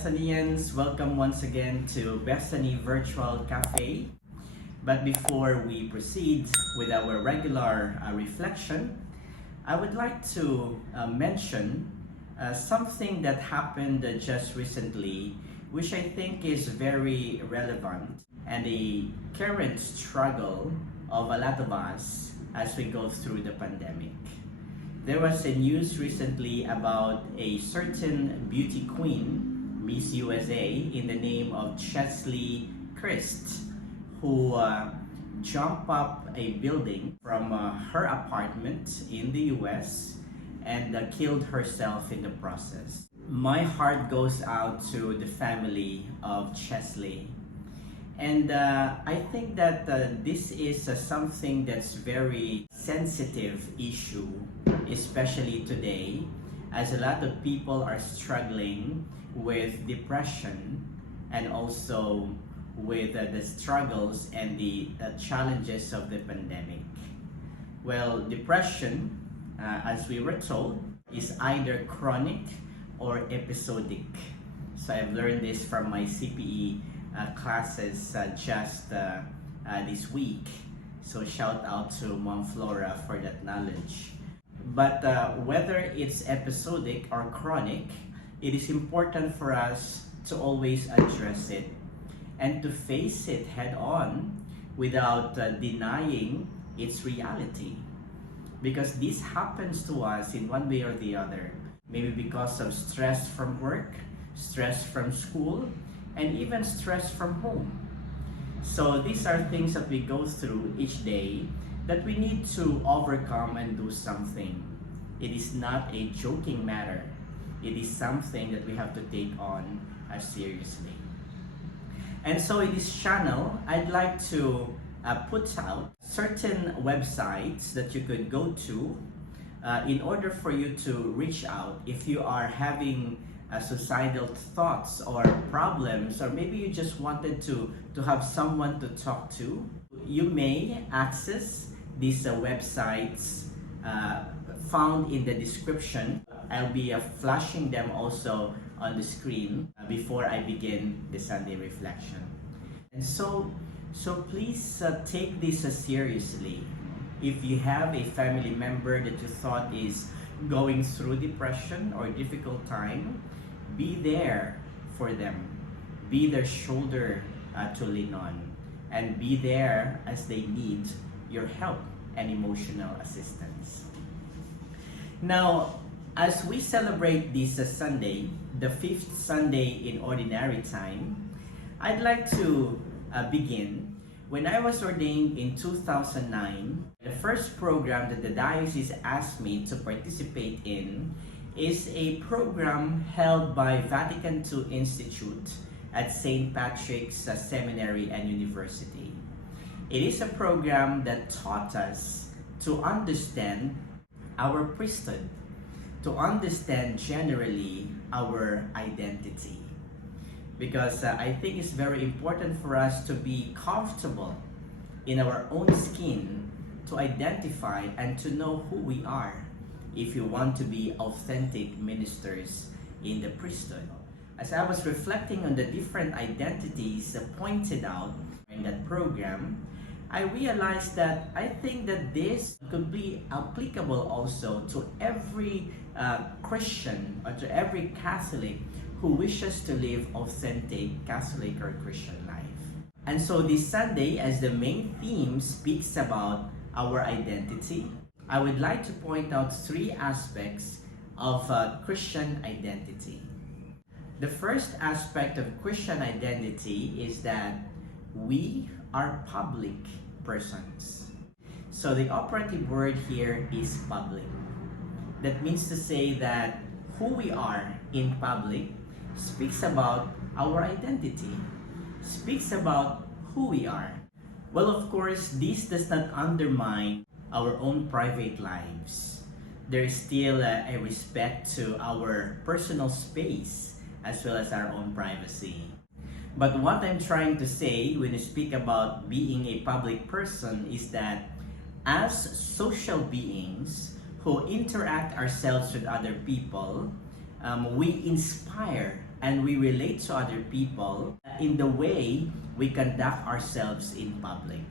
Bethanians, welcome once again to Bethany Virtual Cafe. But before we proceed with our regular reflection, I would like to mention something that happened just recently, which I think is very relevant and a current struggle of a lot of us as we go through the pandemic. There was a news recently about a certain beauty queen, Miss USA, in the name of Chesley Christ, who jumped up a building from her apartment in the US and killed herself in the process. My heart goes out to the family of Chesley. And I think that this is something that's very sensitive issue, especially today, as a lot of people are struggling with depression and also with the struggles and the challenges of the pandemic. Well, depression, as we were told, is either chronic or episodic. So I've learned this from my CPE classes just this week. So shout out to Mom Flora for that knowledge. But whether it's episodic or chronic, it is important for us to always address it and to face it head on without denying its reality. Because this happens to us in one way or the other. Maybe because of stress from work, stress from school, and even stress from home. So these are things that we go through each day that we need to overcome and do something. It is not a joking matter. It is something that we have to take on seriously. And so in this channel, I'd like to put out certain websites that you could go to in order for you to reach out if you are having suicidal thoughts or problems, or maybe you just wanted to have someone to talk to. You may access these websites found in the description. I'll be flashing them also on the screen before I begin the Sunday reflection. And so please take this seriously. If you have a family member that you thought is going through depression or difficult time, be there for them. Be their shoulder to lean on, and be there as they need your help and emotional assistance. Now, as we celebrate this Sunday, the 5th Sunday in Ordinary Time, I'd like to begin. When I was ordained in 2009, the first program that the diocese asked me to participate in is a program held by Vatican II Institute at St. Patrick's Seminary and University. It is a program that taught us to understand our priesthood, to understand generally our identity. Because I think it's very important for us to be comfortable in our own skin, to identify and to know who we are if you want to be authentic ministers in the priesthood. As I was reflecting on the different identities pointed out in that program, I realized that I think that this could be applicable also to every Christian or to every Catholic who wishes to live authentic Catholic or Christian life. And so this Sunday, as the main theme speaks about our identity, I would like to point out 3 aspects of Christian identity. The first aspect of Christian identity is that we are public persons. So the operative word here is public. That means to say that who we are in public speaks about our identity, speaks about who we are. Well, of course, this does not undermine our own private lives. There is still a respect to our personal space as well as our own privacy. But what I'm trying to say when I speak about being a public person is that as social beings who interact ourselves with other people, we inspire and we relate to other people in the way we conduct ourselves in public,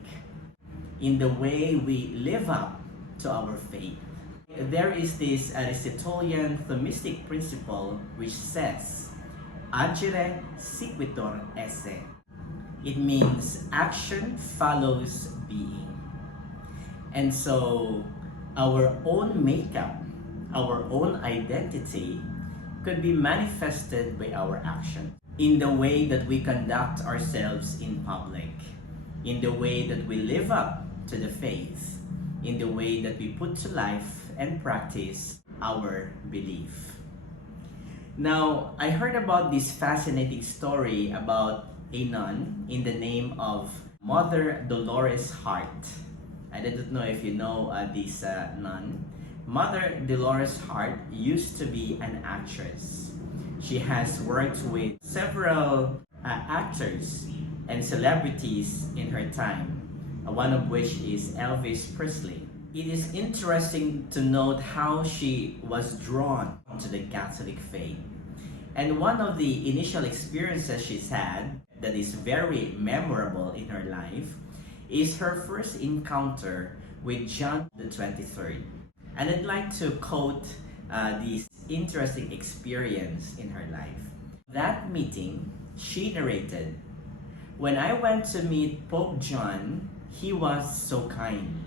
in the way we live up to our faith. There is this Aristotelian Thomistic principle which says, agere sequitur esse. It means action follows being. And so our own makeup, our own identity could be manifested by our action in the way that we conduct ourselves in public, in the way that we live up to the faith, in the way that we put to life and practice our belief. Now, I heard about this fascinating story about a nun in the name of Mother Dolores Hart. I don't know if you know this nun. Mother Dolores Hart used to be an actress. She has worked with several actors and celebrities in her time, one of which is Elvis Presley. It is interesting to note how she was drawn to the Catholic faith. And one of the initial experiences she's had that is very memorable in her life is her first encounter with John the 23rd. And I'd like to quote this interesting experience in her life. That meeting, she narrated, when I went to meet Pope John, he was so kind.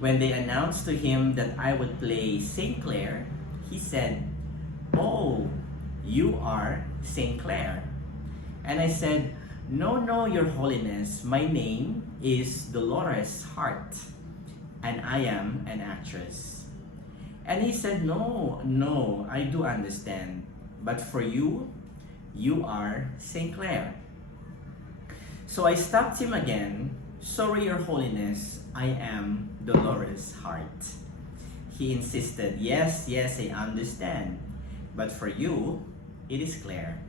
When they announced to him that I would play Saint Clare, he said, "Oh, you are Saint Clare." And I said, No, Your Holiness, my name is Dolores Hart, and I am an actress." And he said, No, I do understand, but for you, you are Saint Clare. So I stopped him again. "Sorry, Your Holiness, I am Dolores Hart." He insisted, Yes, I understand, but for you, it is Clare.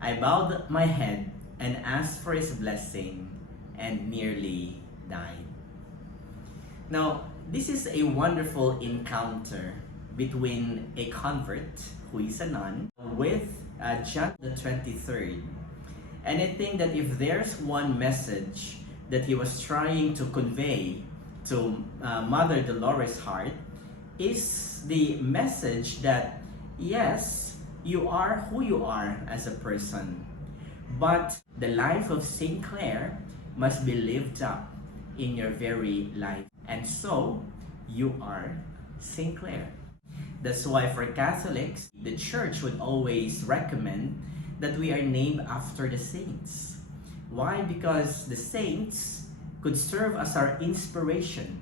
I bowed my head and asked for his blessing and nearly died. Now, this is a wonderful encounter between a convert, who is a nun, with John the 23rd. And I think that if there's one message that he was trying to convey to Mother Dolores Hart, is the message that, yes, you are who you are as a person, but the life of Saint Clare must be lived up in your very life. And so, you are Saint Clare. That's why for Catholics, the Church would always recommend that we are named after the saints. Why? Because the saints could serve as our inspiration.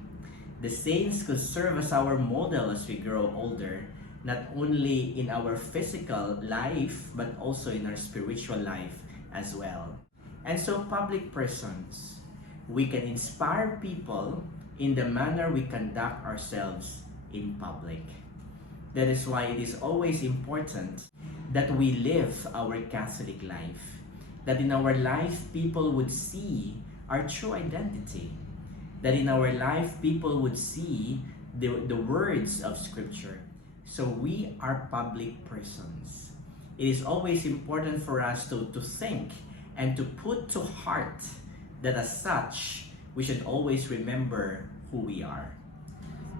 The saints could serve as our model as we grow older, not only in our physical life, but also in our spiritual life as well. And so public persons, we can inspire people in the manner we conduct ourselves in public. That is why it is always important that we live our Catholic life, that in our life people would see our true identity, that in our life people would see the words of Scripture. So we are public persons. It is always important for us to think and to put to heart that as such, we should always remember who we are.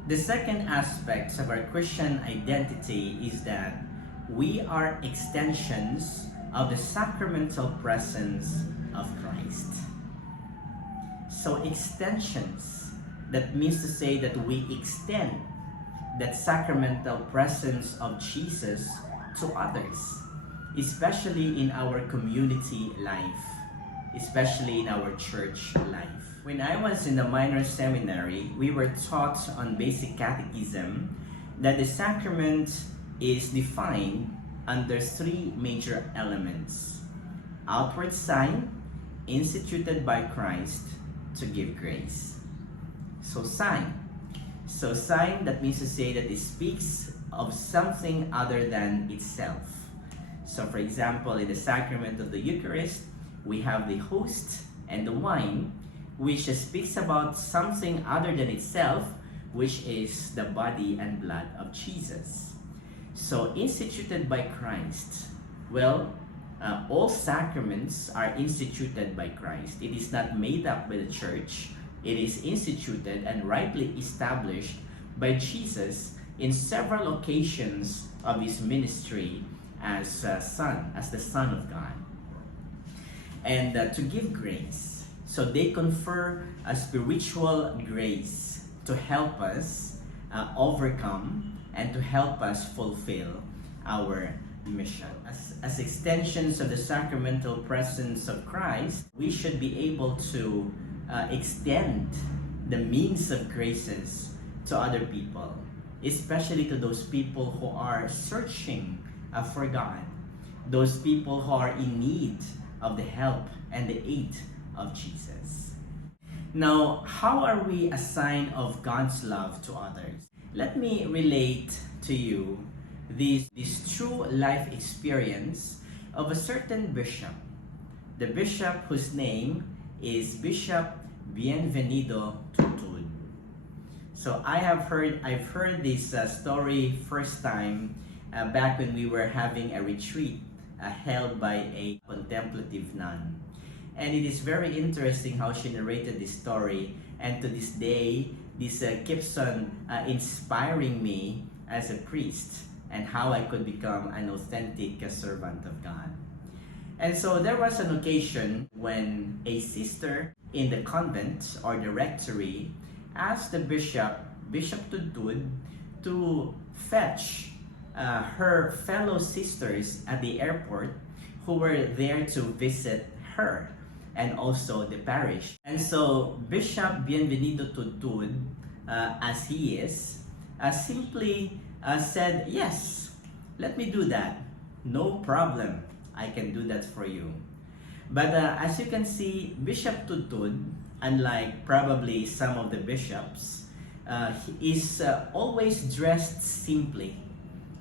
The second aspect of our Christian identity is that we are extensions of the sacramental presence of Christ. So extensions, that means to say that we extend that sacramental presence of Jesus to others, especially in our community life, especially in our church life. When I was in the minor seminary, we were taught on basic catechism that the sacrament is defined under three major elements: outward sign instituted by Christ to give grace. So sign, that means to say that it speaks of something other than itself. So for example, in the sacrament of the Eucharist, we have the host and the wine, which speaks about something other than itself, which is the body and blood of Jesus. So instituted by Christ, Well, all sacraments are instituted by Christ. It is not made up by the church. It is instituted and rightly established by Jesus in several occasions of his ministry as the Son of God. And to give grace. So they confer a spiritual grace to help us overcome and to help us fulfill our mission. As extensions of the sacramental presence of Christ, we should be able to extend the means of graces to other people, especially to those people who are searching for God, those people who are in need of the help and the aid of Jesus. Now, how are we a sign of God's love to others? Let me relate to you this true life experience of a certain bishop. The bishop whose name is Bishop Bienvenido Tutud. So I've heard this story first time back when we were having a retreat held by a contemplative nun. And it is very interesting how she narrated this story, and to this day, this keeps on inspiring me as a priest and how I could become an authentic servant of God. And so there was an occasion when a sister in the convent or the rectory asked the Bishop Tutud, to fetch her fellow sisters at the airport who were there to visit her and also the parish. And so Bishop Bienvenido Tutud, as he is, simply said, yes, let me do that. No problem. I can do that for you. But as you can see, Bishop Tutud, unlike probably some of the bishops, he is always dressed simply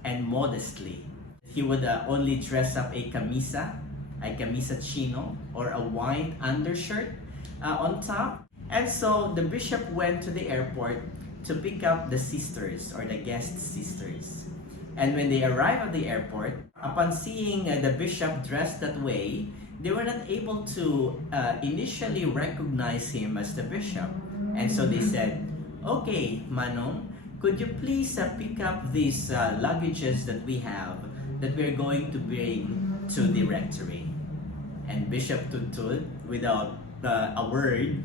and modestly. He would only dress up a camisa chino, or a white undershirt on top. And so the bishop went to the airport to pick up the sisters or the guest sisters. And when they arrived at the airport, upon seeing the bishop dressed that way, they were not able to initially recognize him as the bishop. And so they said, okay, Manong, could you please pick up these luggages that we have that we're going to bring to the rectory? And Bishop Tutud, without a word,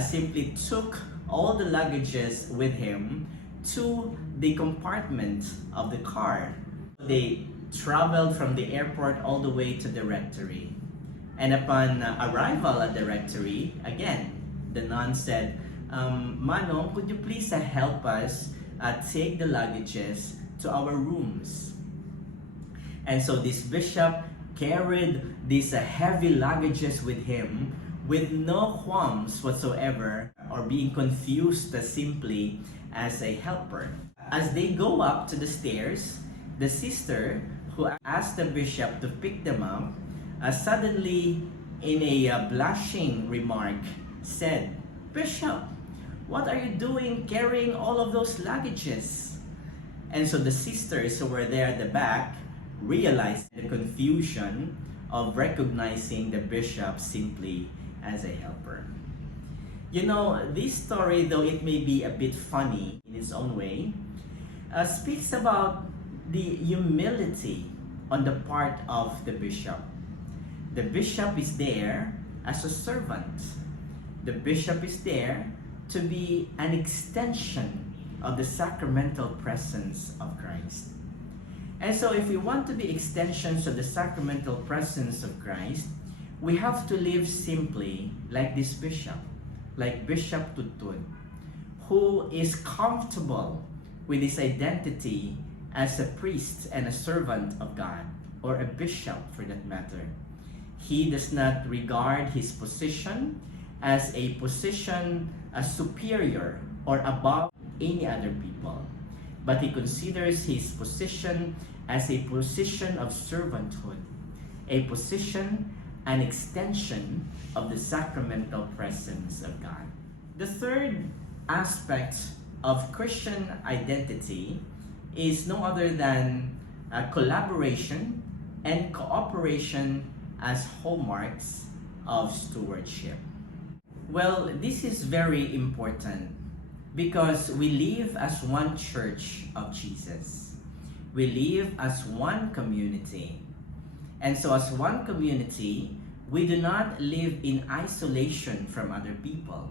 simply took all the luggages with him to the compartment of the car. They traveled from the airport all the way to the rectory. And upon arrival at the rectory, again, the nun said, Manong, could you please help us take the luggages to our rooms? And so this bishop carried these heavy luggages with him with no qualms whatsoever, or being confused simply as a helper. As they go up to the stairs, the sister who asked the bishop to pick them up suddenly, in a blushing remark, said, Bishop, what are you doing carrying all of those luggages? And so the sisters who were there at the back realized the confusion of recognizing the bishop simply as a helper. You know, this story, though it may be a bit funny in its own way, speaks about the humility on the part of the bishop. The bishop is there as a servant. The bishop is there to be an extension of the sacramental presence of Christ. And so if we want to be extensions of the sacramental presence of Christ, we have to live simply like this bishop, like Bishop Tutud, who is comfortable with his identity as a priest and a servant of God, or a bishop for that matter. He does not regard his position as a position superior or above any other people, but he considers his position as a position of servanthood, a position, an extension of the sacramental presence of God. The third aspect of Christian identity is no other than collaboration and cooperation as hallmarks of stewardship. Well, this is very important because we live as one church of Jesus. We live as one community. And so as one community, we do not live in isolation from other people.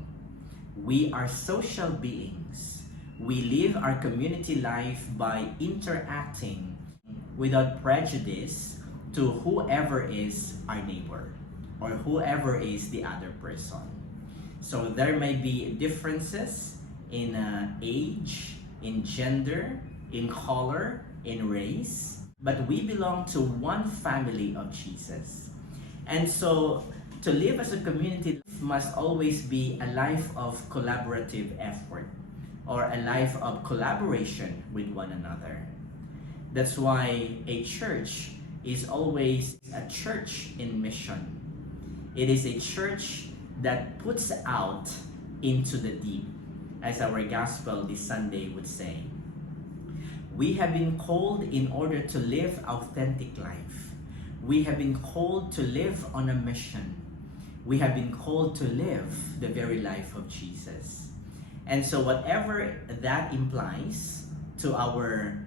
We are social beings. We live our community life by interacting without prejudice to whoever is our neighbor or whoever is the other person. So there may be differences in age, in gender, in color, in race, but we belong to one family of Jesus. And so to live as a community must always be a life of collaborative effort or a life of collaboration with one another. That's why a church is always a church in mission. It is a church that puts out into the deep, as our gospel this Sunday would say. We have been called in order to live authentic life. We have been called to live on a mission. We have been called to live the very life of Jesus. And so whatever that implies to our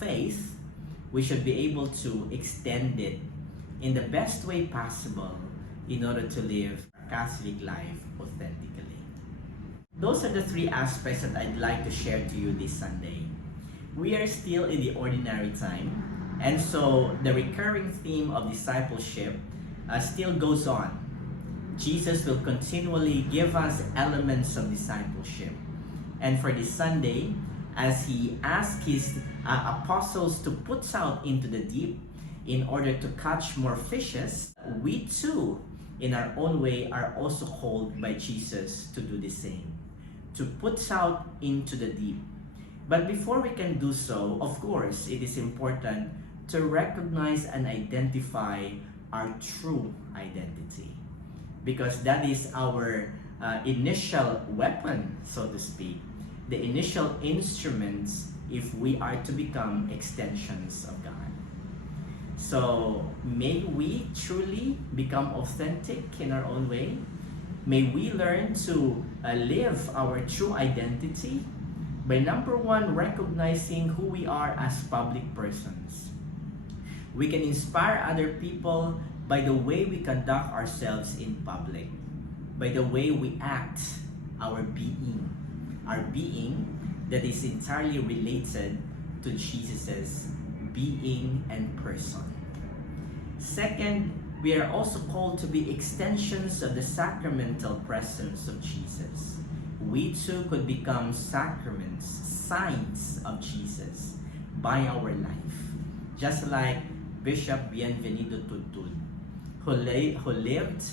faith, we should be able to extend it in the best way possible in order to live a Catholic life authentically. Those are the three aspects that I'd like to share to you this Sunday. We are still in the ordinary time, and so the recurring theme of discipleship still goes on. Jesus will continually give us elements of discipleship. And for this Sunday, as he asked his apostles to put out into the deep in order to catch more fishes, we too, in our own way, are also called by Jesus to do the same, to put out into the deep. But before we can do so, of course, it is important to recognize and identify our true identity, because that is our initial weapon, so to speak, the initial instruments if we are to become extensions of God. So may we truly become authentic in our own way. May we learn to live our true identity by, number one, recognizing who we are as public persons. We can inspire other people by the way we conduct ourselves in public, by the way we act, our being that is entirely related to Jesus' being and person. Second, we are also called to be extensions of the sacramental presence of Jesus. We too could become sacraments, signs of Jesus by our life. Just like Bishop Bienvenido Tutul, who lived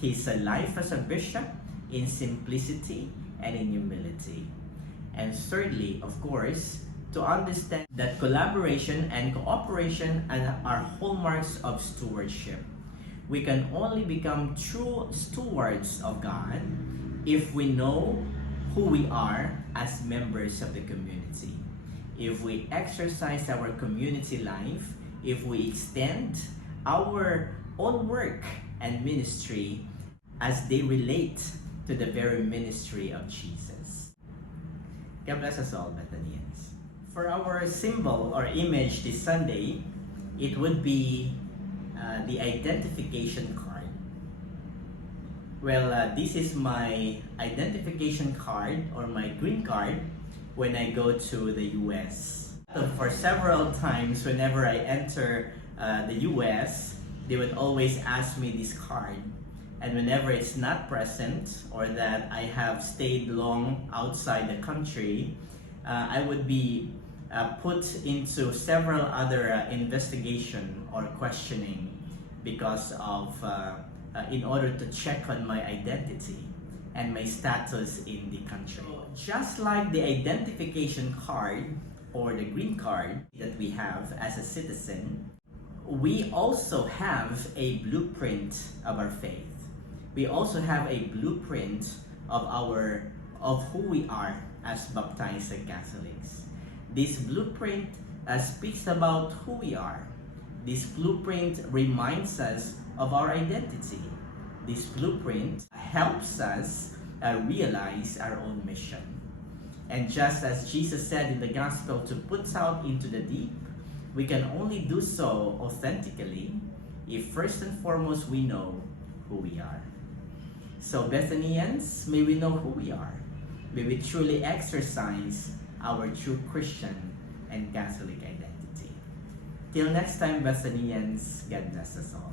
his life as a bishop in simplicity and in humility. And thirdly, of course, to understand that collaboration and cooperation are hallmarks of stewardship. We can only become true stewards of God if we know who we are as members of the community. If we exercise our community life, if we extend our own work and ministry as they relate to the very ministry of Jesus. God bless us all, Bethanians. For our symbol or image this Sunday, it would be the identification card. Well, this is my identification card or my green card when I go to the US. So for several times, whenever I enter the US, they would always ask me this card. And whenever it's not present or that I have stayed long outside the country, I would be put into several other investigation or questioning because of in order to check on my identity and my status in the country. So just like the identification card or the green card that we have as a citizen, we also have a blueprint of our faith. We also have a blueprint of who we are as baptized Catholics. This blueprint speaks about who we are, This blueprint reminds us of our identity. This blueprint helps us realize our own mission. And just as Jesus said in the gospel to put out into the deep, we can only do so authentically if first and foremost we know who we are. So Bethanians, may we know who we are. May we truly exercise our true Christian and Catholic identity. Till next time, Bethanians, God bless us all.